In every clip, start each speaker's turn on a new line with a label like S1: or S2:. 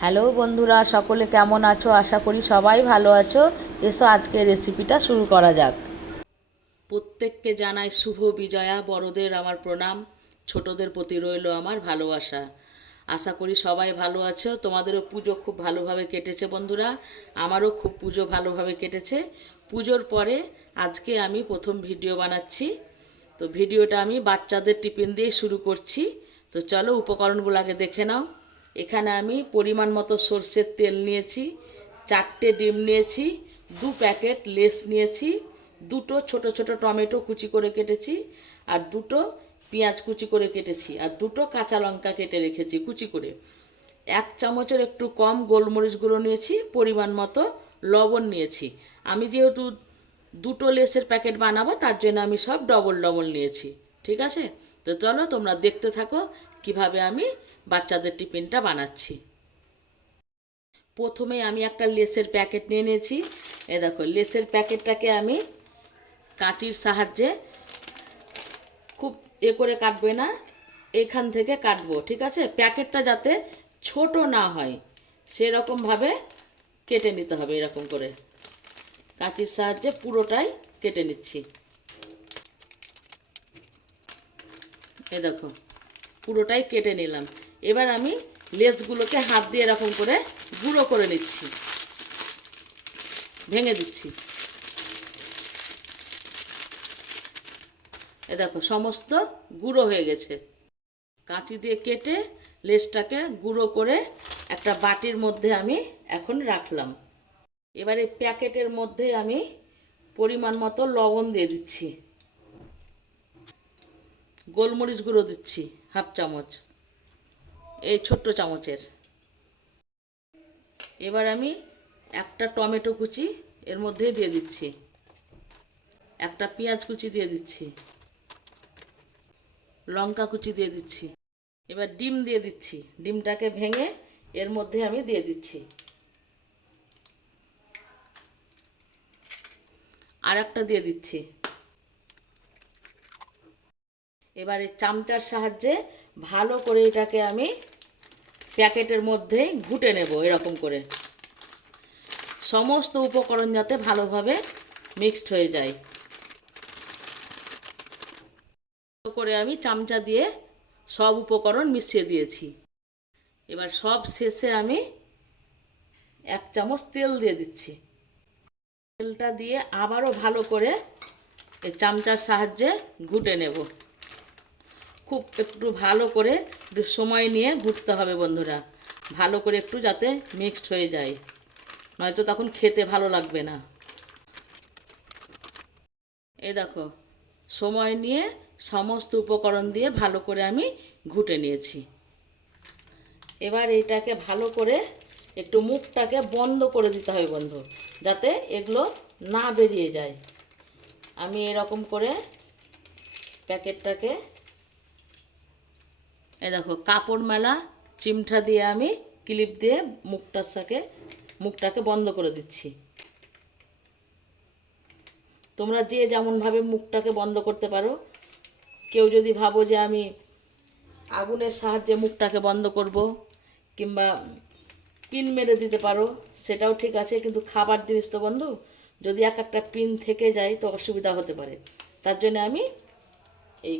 S1: Hello বন্ধুরা, সকলে কেমন আছো? আশা করি সবাই ভালো আছো। এসো আজকে রেসিপিটা শুরু করা যাক। প্রত্যেককে জানাই শুভ বিজয়া। বড়দের আমার প্রণাম, ছোটদের প্রতি রইল আমার ভালোবাসা। আশা করি সবাই ভালো আছো। তোমাদেরও পুজো খুব ভালোভাবে কেটেছে বন্ধুরা। আমারও খুব পুজো ভালোভাবে কেটেছে। পুজোর পরে আজকে আমি প্রথম ভিডিও বানাচ্ছি। তো ভিডিওটা আমি বাচ্চাদের টিফিন দিয়ে শুরু করছি। তো চলো উপকরণগুলো আগে দেখে নাও। এখানে আমি পরিমাণ মতো সর্ষের তেল নিয়েছি, চারটে ডিম নিয়েছি, দু প্যাকেট লেস নিয়েছি, দুটো ছোট ছোট টমেটো কুচি করে কেটেছি আর দুটো পেঁয়াজ কুচি করে কেটেছি আর দুটো কাঁচা লঙ্কা কেটে রেখেছি কুচি করে। এক চামচের একটু কম গোলমরিচ গুঁড়ো নিয়েছি, পরিমাণ মতো লবণ নিয়েছি। আমি যেহেতু দুটো লেসের প্যাকেট বানাবো, তার জন্য আমি সব ডবল ডবল নিয়েছি। ঠিক আছে? তো চলো তোমরা দেখতে থাকো কীভাবে আমি বাচ্চাদের টিফিনটা বানাচ্ছি। প্রথমে আমি একটা লেসের প্যাকেট নিয়ে নিয়েছি। এ দেখো, লেসের প্যাকেটটাকে আমি কাঁচির সাহায্যে খুব এ করে কাটবে না, এখান থেকে কাটবো, ঠিক আছে? প্যাকেটটা যাতে ছোট না হয়, সেরকমভাবে কেটে নিতে হবে এরকম করে। কাঁচির সাহায্যে পুরোটাই কেটে নিচ্ছি। এ দেখো, পুরোটাই কেটে নিলাম। এবার আমি লেসগুলোকে হাত দিয়ে এরকম করে গুঁড়ো করে নিচ্ছি। ভেঙে দিচ্ছি। এ দেখো, সমস্ত গুঁড়ো হয়ে গেছে। কাঁচি দিয়ে কেটে লেসটাকে গুঁড়ো করে একটা বাটির মধ্যে আমি এখন রাখলাম। এবারে প্যাকেটের মধ্যে আমি পরিমাণ মতো লবণ দিয়ে দিচ্ছি। গোলমরিচ গুঁড়ো দিচ্ছি, হাফ চামচ। এই ছোট্ট চামচের। এবার আমি একটা টমেটো কুচি এর মধ্যে দিয়ে দিচ্ছি। একটা পেঁয়াজ কুচি দিয়ে দিচ্ছি। লঙ্কা কুচি দিয়ে দিচ্ছি। এবার ডিম দিয়ে দিচ্ছি। ডিমটাকে ভেঙে এর মধ্যে আমি দিয়ে দিচ্ছি। আর একটা দিয়ে দিচ্ছি। এবারে চামচার সাহায্যে ভালো করে এটাকে আমি প্যাকেটের মধ্যে ঘুটে নেব এরকম করে। সমস্ত উপকরণ যাতে ভালোভাবে মিক্সড হয়ে যায়। করে আমি চামচা দিয়ে সব উপকরণ মিশিয়ে দিয়েছি। এবার সব শেষে আমি এক চামচ তেল দিয়ে দিচ্ছি। তেলটা দিয়ে আবারও ভালো করে এই চামচার সাহায্যে ঘুটে নেব। খুব একটু ভালো করে একটু সময় নিয়ে ঘুরতে হবে বন্ধুরা। ভালো করে একটু যাতে মিক্সড হয়ে যায়। নয়তো তখন খেতে ভালো লাগবে না। এ দেখো, সময় নিয়ে সমস্ত উপকরণ দিয়ে ভালো করে আমি ঘুটে নিয়েছি। এবার এটাকে ভালো করে একটু মুখটাকে বন্ধ করে দিতে হবে বন্ধু, যাতে এগুলো না বেরিয়ে যায়। আমি এরকম করে প্যাকেটটাকে এই দেখো, কাপড় মেলা, চিমঠা দিয়ে আমি ক্লিপ দিয়ে মুখটার সাথে, মুখটাকে বন্ধ করে দিচ্ছি। তোমরা যে যেমনভাবে মুখটাকে বন্ধ করতে পারো, কেউ যদি ভাবো যে আমি আগুনের সাহায্যে মুখটাকে বন্ধ করব, কিংবা পিন মেরে দিতে পারো, সেটাও ঠিক আছে, কিন্তু খাবার জিনিস তো বন্ধু, যদি এক একটা পিন থেকে যায়, তো অসুবিধা হতে পারে। তার জন্য আমি এই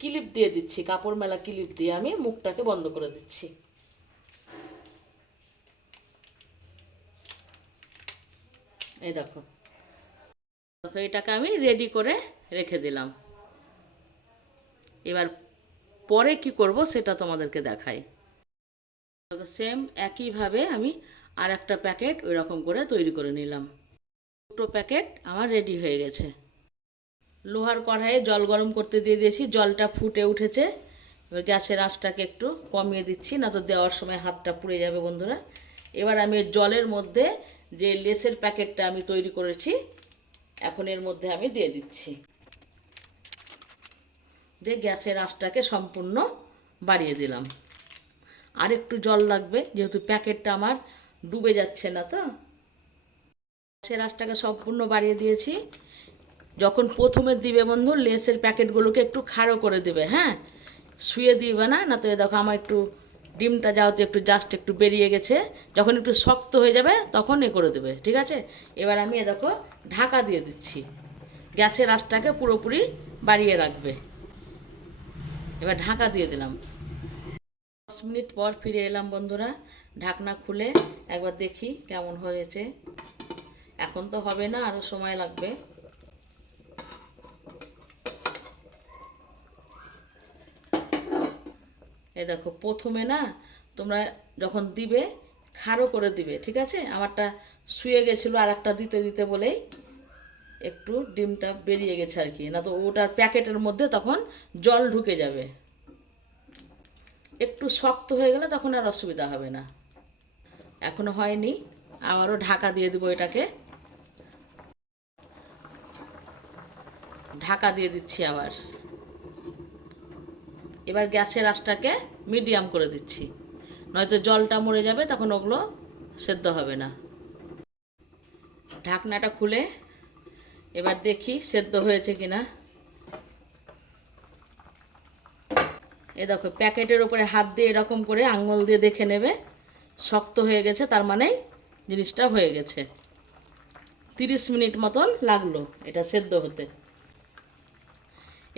S1: ক্লিপ দিয়ে দিচ্ছি, কাপড় মেলা ক্লিপ দিয়ে আমি মুখটাকে বন্ধ করে দিচ্ছি। এই দেখো। দেখো এটাকে আমি রেডি করে রেখে দিলাম। এবার পরে কি করব সেটা তোমাদেরকে দেখাই। সেম একইভাবে আমি আর একটা প্যাকেট ওই রকম করে তৈরি করে নিলাম। দুটো প্যাকেট আমার রেডি হয়ে গেছে। লোহার কড়াইয়ে জল গরম করতে দিয়ে দিয়েছি, জলটা ফুটে উঠেছে। এবার গ্যাসের আঁচটাকে একটু কমিয়ে দিচ্ছি, না তো দেওয়ার সময় হাতটা পুড়ে যাবে বন্ধুরা। এবার আমি জলের মধ্যে যে লেসের প্যাকেটটা আমি তৈরি করেছি, এখন এর মধ্যে আমি দিয়ে দিচ্ছি। দিয়ে গ্যাসের আঁচটাকে সম্পূর্ণ বাড়িয়ে দিলাম। আর একটু জল লাগবে, যেহেতু প্যাকেটটা আমার ডুবে যাচ্ছে না তো। গ্যাসের আঁচটাকে সম্পূর্ণ বাড়িয়ে দিয়েছি। যখন প্রথমে দিবে বন্ধু, লেসের প্যাকেটগুলোকে একটু খাড়ো করে দেবে হ্যাঁ? শুয়ে দিবে না না তো দেখো আমার একটু ডিমটা যেহেতু একটু জাস্ট একটু বেরিয়ে গেছে, যখন একটু শক্ত হয়ে যাবে তখন এ করে দেবে, ঠিক আছে? এবার আমি এ দেখো ঢাকা দিয়ে দিচ্ছি, গ্যাসের আঁচটাকে পুরোপুরি বাড়িয়ে রাখবে। এবার ঢাকা দিয়ে দিলাম। দশ মিনিট পর ফিরে এলাম বন্ধুরা, ঢাকনা খুলে একবার দেখি কেমন হয়েছে। এখন তো হবে না আরও সময় লাগবে। এই দেখো, প্রথমে না তোমরা যখন দিবে, খাড়ো করে দিবে, ঠিক আছে? আমারটা শুয়ে গেছিল আর একটা দিতে দিতে বলেই একটু ডিমটা বেরিয়ে গেছে আর কি। না তো ওটার প্যাকেটের মধ্যে তখন জল ঢুকে যাবে। একটু শক্ত হয়ে গেলে তখন আর অসুবিধা হবে না। এখনও হয়নি, আবারও ঢাকা দিয়ে দেবো এটাকে। ঢাকা দিয়ে দিচ্ছি আবার। এবার গ্যাসের আঁচটাকে মিডিয়াম করে দিচ্ছি। নয়তো জলটা মরে যাবে, তখন ওগুলো সেদ্ধ হবে না। ঢাকনাটা খুলে এবার দেখি সেদ্ধ হয়েছে কিনা। এ দেখো, প্যাকেটের উপরে হাত দিয়ে এরকম করে আঙুল দিয়ে দেখে নেবে, শক্ত হয়ে গেছে, তার মানে জিনিসটা হয়ে গেছে। তিরিশ মিনিট মতন লাগল এটা সেদ্ধ হতে।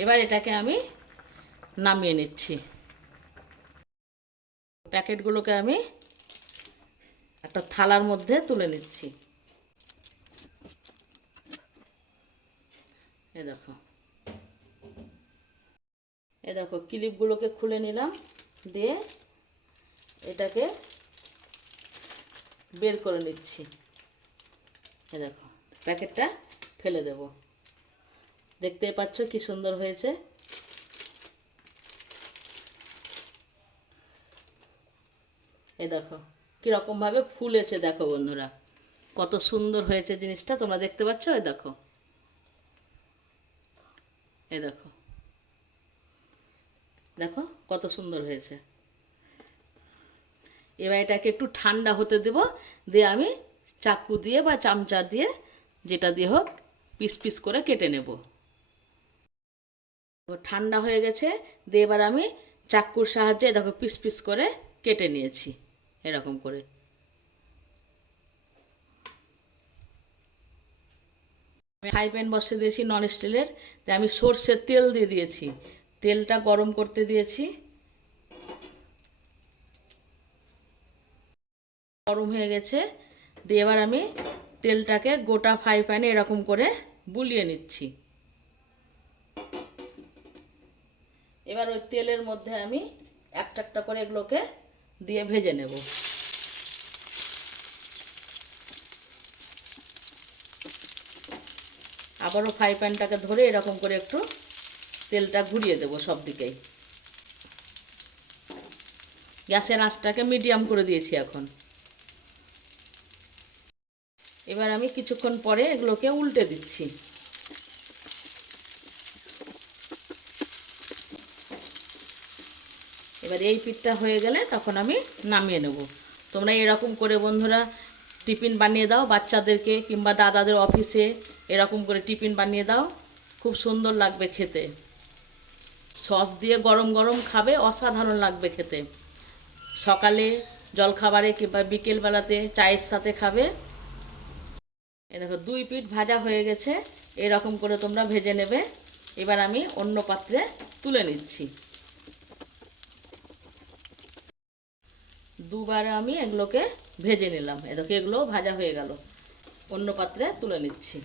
S1: এবার এটাকে আমি নামিয়ে নিচ্ছি। প্যাকেটগুলোকে আমি একটা থালার মধ্যে তুলে নিচ্ছি। এ দেখো। এ দেখো, ক্লিপগুলোকে খুলে নিলাম, দিয়ে এটাকে বের করে নিচ্ছি। এ দেখো, প্যাকেটটা ফেলে দেব। দেখতেই পাচ্ছ কি সুন্দর হয়েছে? এ দেখো, কীরকমভাবে ফুলেছে দেখো বন্ধুরা। কত সুন্দর হয়েছে জিনিসটা, তোমরা দেখতে পাচ্ছ? এ দেখো। এ দেখো। দেখো, কত সুন্দর হয়েছে। এবার এটাকে একটু ঠান্ডা হতে দেব, দিয়ে আমি চাকু দিয়ে বা চামচা দিয়ে যেটা দিয়ে হোক পিস পিস করে কেটে নেব। ঠান্ডা হয়ে গেছে, দিয়ে এবার আমি চাকুর সাহায্যে, দেখো, পিস পিস করে কেটে নিয়েছি। এরকম করে। আমি ফ্রাই প্যান বসে দিয়েছি নন স্টিলের তাই আমি সর্ষের তেল দিয়ে দিয়েছি। তেলটা গরম করতে দিয়েছি। গরম হয়ে গেছে। দিয়ে এবার আমি তেলটাকে গোটা ফ্রাই প্যানে এরকম করে বুলিয়ে নিচ্ছি। এবার ওই তেলের মধ্যে আমি একটা একটা করে এগুলোকে দিয়ে ভেজে নেব। আবারও ফ্রাই প্যানটাকে ধরে এরকম করে একটু তেলটা ঘুরিয়ে দেবো সব দিকেই গ্যাসের আঁচটাকে মিডিয়াম করে দিয়েছি এখন। এবার আমি কিছুক্ষণ পরে এগুলোকে উল্টে দিচ্ছি। এবার এই পিঠটা হয়ে গেলে তখন আমি নামিয়ে নেব। তোমরা এরকম করে বন্ধুরা টিফিন বানিয়ে দাও বাচ্চাদেরকে কিংবা দাদাদের অফিসে, এরকম করে টিফিন বানিয়ে দাও। খুব সুন্দর লাগবে খেতে। সস দিয়ে গরম গরম খাবে, অসাধারণ লাগবে খেতে। সকালে জলখাবারে কিংবা বিকেলবেলাতে চায়ের সাথে খাবে। এ দেখো, দুই পিঠ ভাজা হয়ে গেছে। এরকম করে তোমরা ভেজে নেবে। এবার আমি অন্য পাত্রে তুলে নিচ্ছি। দুবার আমি এগুলোকে ভেজে নিলাম। এদেরকে এগুলো ভাজা হয়ে গেল। অন্য পাত্রে তুলে নিচ্ছি।